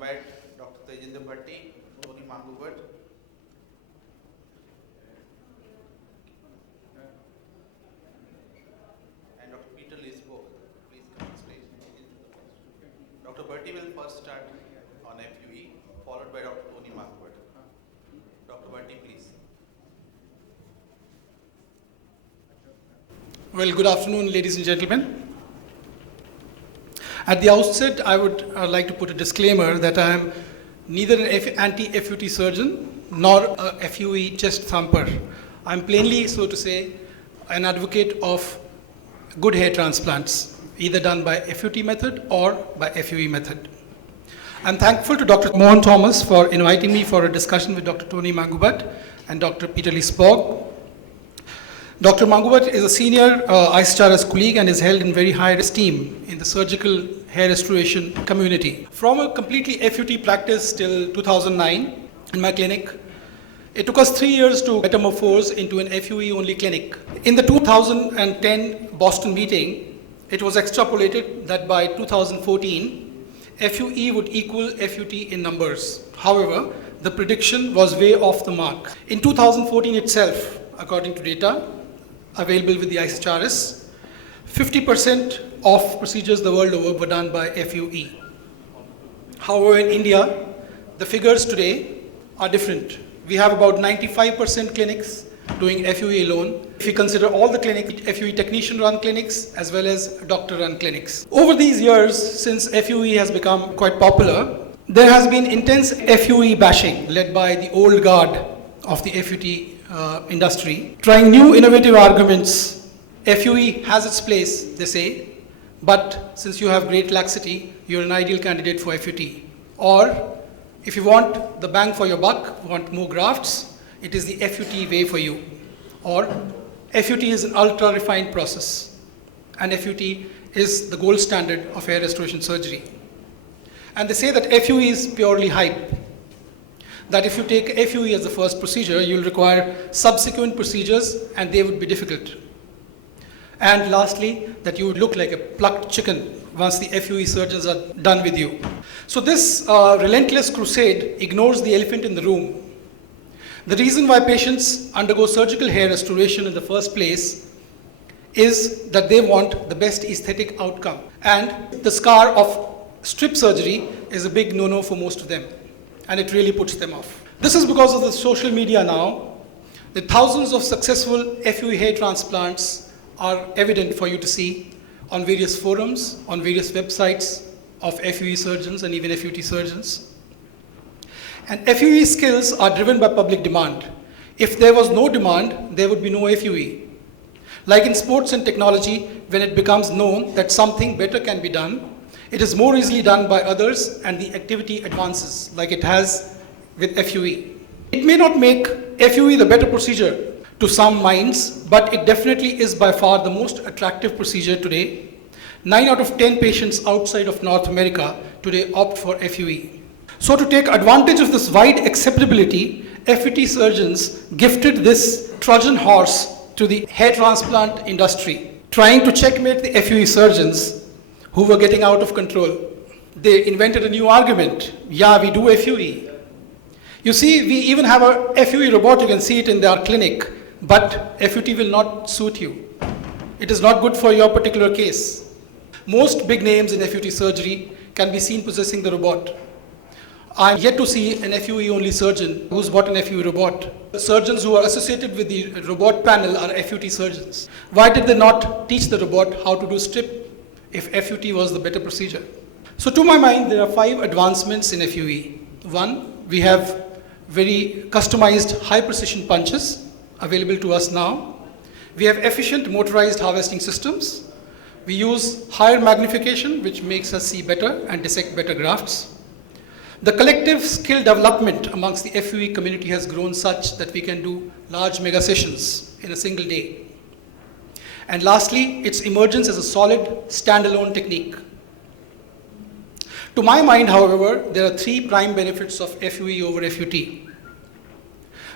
invite Dr. Bhatti, Tony Manguvat, and Dr. Peter Lisbo. Please come on stage. Dr. Bhatti will first start on FUE, followed by Dr. Tony Manguvat. Dr. Bhatti, please. Well, good afternoon, ladies and gentlemen. At the outset, I would like to put a disclaimer that I am neither an anti-FUT surgeon nor a FUE chest thumper. I am plainly, so to say, an advocate of good hair transplants, either done by FUT method or by FUE method. I'm thankful to Dr. Mohan Thomas for inviting me for a discussion with Dr. Tony Manguvat and Dr. Peter Lisbo. Dr. Manguvat is a senior ICHRS colleague and is held in very high esteem in the surgical hair restoration community. From a completely FUT practice till 2009 in my clinic, it took us 3 years to metamorphose into an FUE only clinic. In the 2010 Boston meeting, it was extrapolated that by 2014, FUE would equal FUT in numbers. However, the prediction was way off the mark. In 2014 itself, according to data available with the ICHRS, 50% of procedures the world over were done by FUE. However, in India, the figures today are different. We have about 95% clinics doing FUE alone. If you consider all the clinics, FUE technician-run clinics as well as doctor-run clinics. Over these years, since FUE has become quite popular, there has been intense FUE bashing led by the old guard of the FUT industry, trying new innovative arguments. FUE has its place, they say, but since you have great laxity, you're an ideal candidate for FUT. Or, if you want the bang for your buck, want more grafts, it is the FUT way for you. Or, FUT is an ultra-refined process, and FUT is the gold standard of hair restoration surgery. And they say that FUE is purely hype. That if you take FUE as the first procedure, you'll require subsequent procedures and they would be difficult. And lastly, that you would look like a plucked chicken once the FUE surgeons are done with you. So this relentless crusade ignores the elephant in the room. The reason why patients undergo surgical hair restoration in the first place is that they want the best aesthetic outcome. And the scar of strip surgery is a big no-no for most of them. And it really puts them off. This is because of the social media now. The thousands of successful FUE hair transplants are evident for you to see on various forums, on various websites of FUE surgeons and even FUT surgeons. And FUE skills are driven by public demand. If there was no demand, there would be no FUE. Like in sports and technology, when it becomes known that something better can be done, it is more easily done by others and the activity advances, like it has with FUE. It may not make FUE the better procedure to some minds, but it definitely is by far the most attractive procedure today. 9 out of 10 patients outside of North America today opt for FUE. So to take advantage of this wide acceptability, FUT surgeons gifted this Trojan horse to the hair transplant industry, trying to checkmate the FUE surgeons who were getting out of control. They invented a new argument. Yeah, we do FUE. You see, we even have a FUE robot, you can see it in our clinic, but FUT will not suit you. It is not good for your particular case. Most big names in FUT surgery can be seen possessing the robot. I'm yet to see an FUE only surgeon who's bought an FUE robot. The surgeons who are associated with the robot panel are FUT surgeons. Why did they not teach the robot how to do strip if FUT was the better procedure? So to my mind, there are 5 advancements in FUE. 1, we have very customized high precision punches available to us now. We have efficient motorized harvesting systems. We use higher magnification, which makes us see better and dissect better grafts. The collective skill development amongst the FUE community has grown such that we can do large mega sessions in a single day. And lastly, its emergence as a solid, standalone technique. To my mind, however, there are 3 prime benefits of FUE over FUT.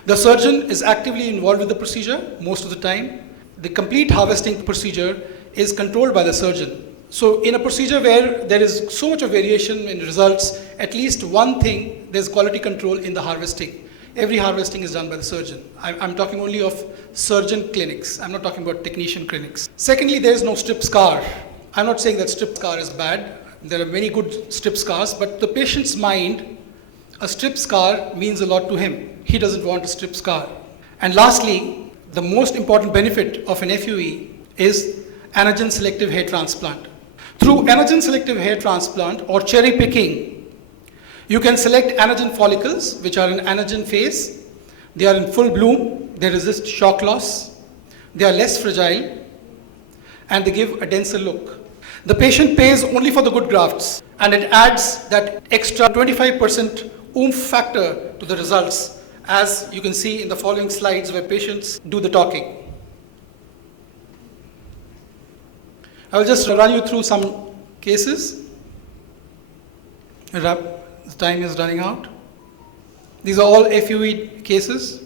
The surgeon is actively involved with the procedure most of the time. The complete harvesting procedure is controlled by the surgeon. So in a procedure where there is so much of variation in results, at least one thing, there's quality control in the harvesting. Every harvesting is done by the surgeon. I'm talking only of surgeon clinics. I'm not talking about technician clinics. Secondly, there's no strip scar. I'm not saying that strip scar is bad. There are many good strip scars, but the patient's mind, a strip scar means a lot to him. He doesn't want a strip scar. And lastly, the most important benefit of an FUE is anagen selective hair transplant. Through anagen selective hair transplant or cherry picking, you can select anagen follicles, which are in anagen phase. They are in full bloom, they resist shock loss, they are less fragile, and they give a denser look. The patient pays only for the good grafts, and it adds that extra 25% oomph factor to the results, as you can see in the following slides where patients do the talking. I will just run you through some cases. The time is running out. These are all FUE cases.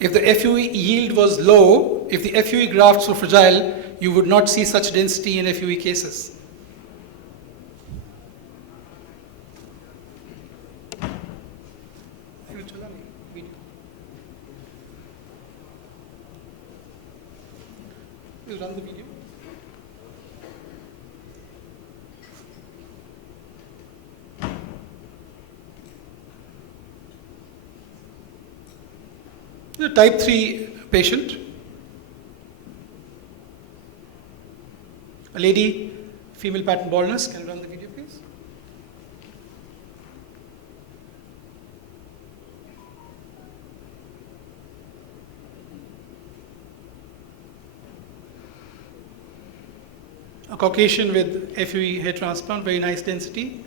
If the FUE yield was low, if the FUE grafts were fragile, you would not see such density in FUE cases. Please run the video. The type 3 patient, a lady, female pattern baldness. Can you run the video, please? A Caucasian with FUE hair transplant, very nice density.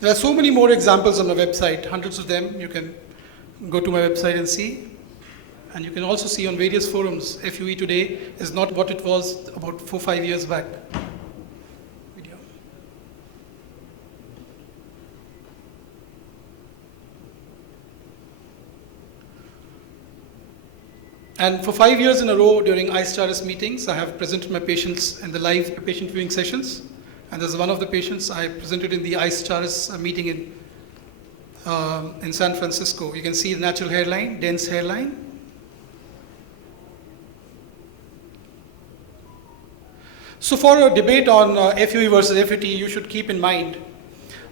There are so many more examples on the website, hundreds of them. You can go to my website and see. And you can also see on various forums, FUE today is not what it was about 4-5 years back. Video. And for 5 years in a row during ISTRS meetings, I have presented my patients in the live patient viewing sessions. And there's one of the patients I presented in the ISTRS meeting in San Francisco. You can see the natural hairline, dense hairline. So for a debate on FUE versus FUT, you should keep in mind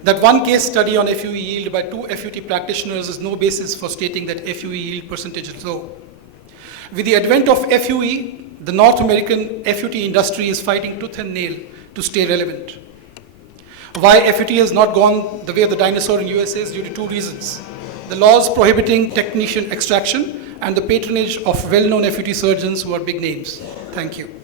that one case study on FUE yield by 2 FUT practitioners is no basis for stating that FUE yield percentage is low. With the advent of FUE, the North American FUT industry is fighting tooth and nail to stay relevant. Why FUT has not gone the way of the dinosaur in USA is due to 2 reasons. The laws prohibiting technician extraction and the patronage of well-known FUT surgeons who are big names. Thank you.